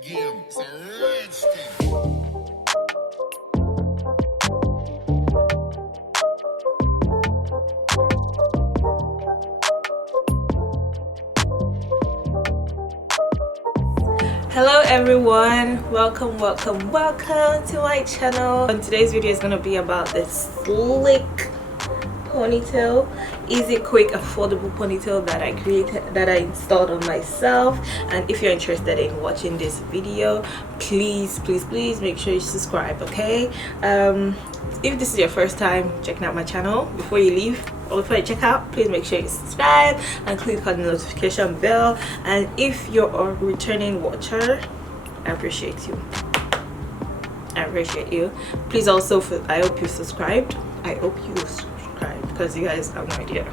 again. It's a rich thing. Hello everyone, welcome to my channel. And today's video is going to be about this slick ponytail, easy, quick, affordable ponytail that I installed on myself. And if you're interested in watching this video, please make sure you subscribe, okay? If this is your first time checking out my channel, before you leave or before you check out, please make sure you subscribe and click on the notification bell. And if you're a returning watcher, I appreciate you. Please also, I hope you subscribed. Because you guys have no idea.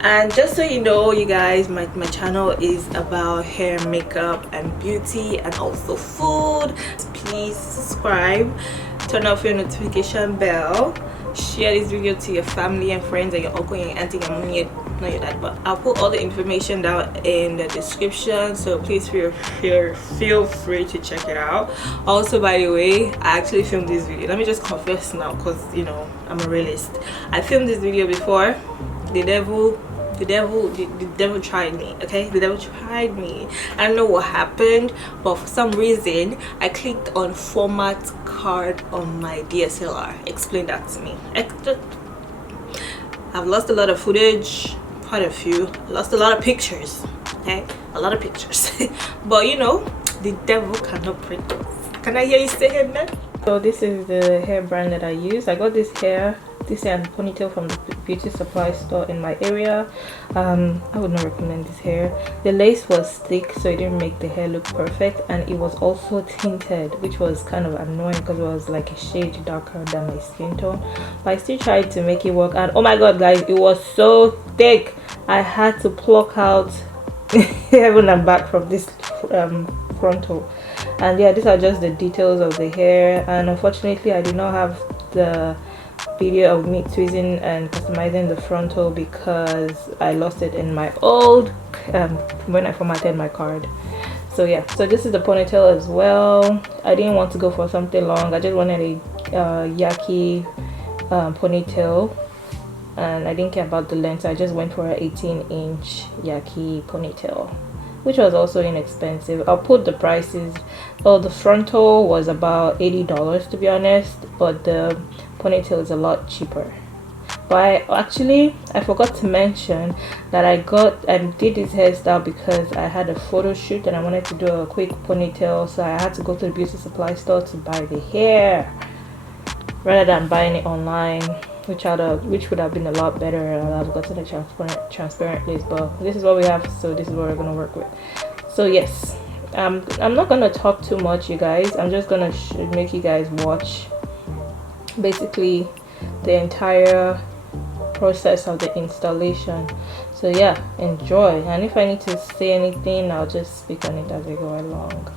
And just so you know, you guys, my channel is about hair, makeup and beauty, and also food. Please subscribe, turn off your notification bell, share this video to your family and friends and your uncle, your auntie, your mommy, not your dad, but I'll put all the information down in the description, so please feel free to check it out. Also, by the way, I actually filmed this video. Let me just confess now, because you know I'm a realist. I filmed this video before. The devil tried me, okay? The devil tried me. I don't know what happened, but for some reason I clicked on format card on my DSLR. Explain that to me. I've lost a lot of footage, quite a few. Lost a lot of pictures, okay? A lot of pictures. But you know, the devil cannot print us. Can I hear you say it now? So this is the hair brand that I use. I got this hair and ponytail from the beauty supply store in my area. I would not recommend this hair. The lace was thick, so it didn't make the hair look perfect, and it was also tinted, which was kind of annoying because it was like a shade darker than my skin tone. But I still tried to make it work, and oh my god guys, it was so thick. I had to pluck out heaven and back from this frontal. And yeah, these are just the details of the hair, and unfortunately I did not have the video of me tweezing and customizing the frontal because I lost it in my old when I formatted my card. So yeah, so this is the ponytail as well. I didn't want to go for something long. I just wanted a yaki ponytail, and I didn't care about the length, so I just went for an 18-inch yaki ponytail, which was also inexpensive. I'll put the prices. Oh, the frontal was about $80 to be honest, but the ponytail is a lot cheaper. But I forgot to mention that I did this hairstyle because I had a photo shoot and I wanted to do a quick ponytail, so I had to go to the beauty supply store to buy the hair rather than buying it online, which would have been a lot better. I've gotten a transparent lace, but this is what we have, so this is what we're gonna work with. So yes, I'm not gonna talk too much, you guys. I'm just gonna make you guys watch basically the entire process of the installation. So yeah, enjoy, and if I need to say anything, I'll just speak on it as I go along.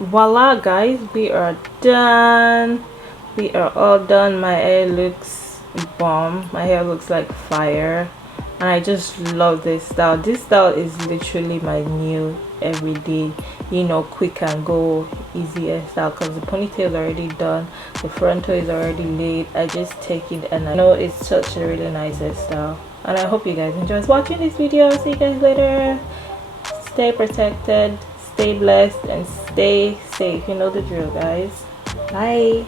Voila guys, we are done. We are all done. My hair looks bomb. My hair looks like fire, and I just love this style. This style is literally my new everyday, you know, quick and go easy hairstyle, because the ponytail is already done, the frontal is already laid. I just take it, and I know it's such a really nice hairstyle, and I hope you guys enjoyed watching this video. See you guys later. Stay protected, stay blessed, and stay safe. You know the drill, guys. Bye.